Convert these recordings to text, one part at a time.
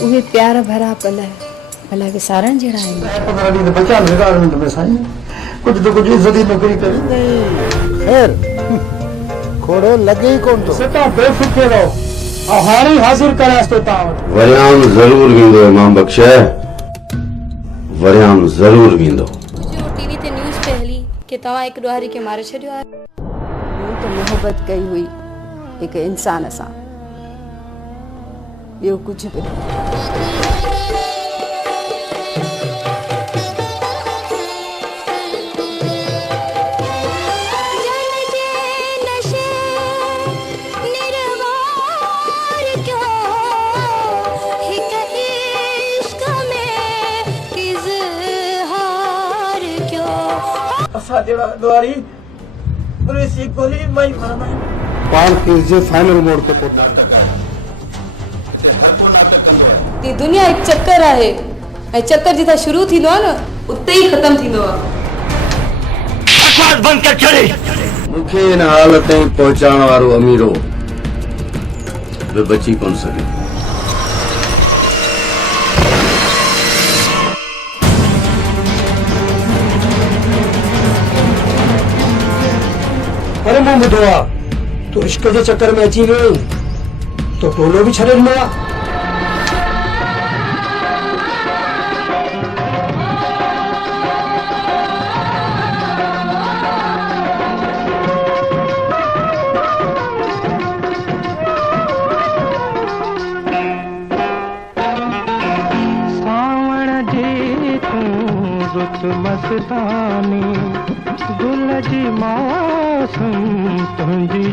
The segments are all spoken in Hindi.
उहे प्यार भरा पल भला विसारण जड़ा है। 15 ॾींहं त बचा रिटायरमेंट में साईं, कुछ तो कुछ इज्जत जी नौकरी करे। खैर खोड़ो लगे ही कौन तो सता बेफिक्र रहो और हारी हाजिर करास तो तावत वरियाम जरूर वींदो इमाम बख्श, वरियाम जरूर वींदो। जो टीवी ते न्यूज़ पे हली कि तव्हां हिकु ॾुहारी खे मारे छॾियो आहे। तो मोहब्बत कई हुई एक इंसान सां, ॿियो कुछ भी असा जड़ा द्वारी पुलिस गोली मई माना पान केस जे फाइनल मोड़ ते पहुता। ती दुनिया हिकु चक्कर आहे ऐं चक्कर जितां शुरू थींदो आहे न उते ई ख़तम थींदो आहे। बकवास बंद कर चले। मुखे इन हालत ताईं पहुचाण वारो अमीरो बि बची कोन सघे। अरे मैं बुधवा तो इश्क के चक्कर में अची गई तो टोलो भी छड़े लिया। सावण जी रुत मस्तानी गुल जी मौसम तुंहिंजी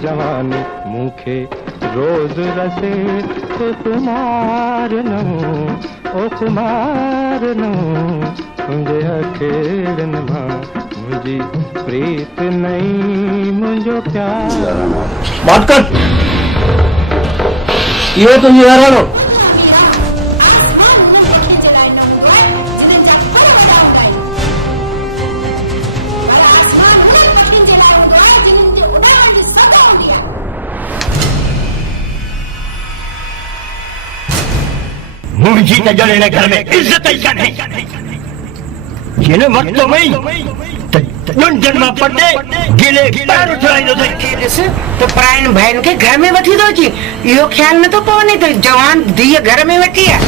जवानी मूंखे रोज रसे कुमार नो तुंहिंजे अखेरनि मां मुंहिंजी प्रीत नहीं मुंहिंजो प्यार। बात कर ये तो ये यार मुंहिंजी त ॼण हिन घर में इज़त ई कान्हे। हिन वक़्त में ॾुंडनि मां पटे गिले पैर उठाईंदो ॾिस तो परायण बहन के घर में वठी थो अची, इहो ख्याल नथो पवने त जवान धीअ घर में वठी आहे।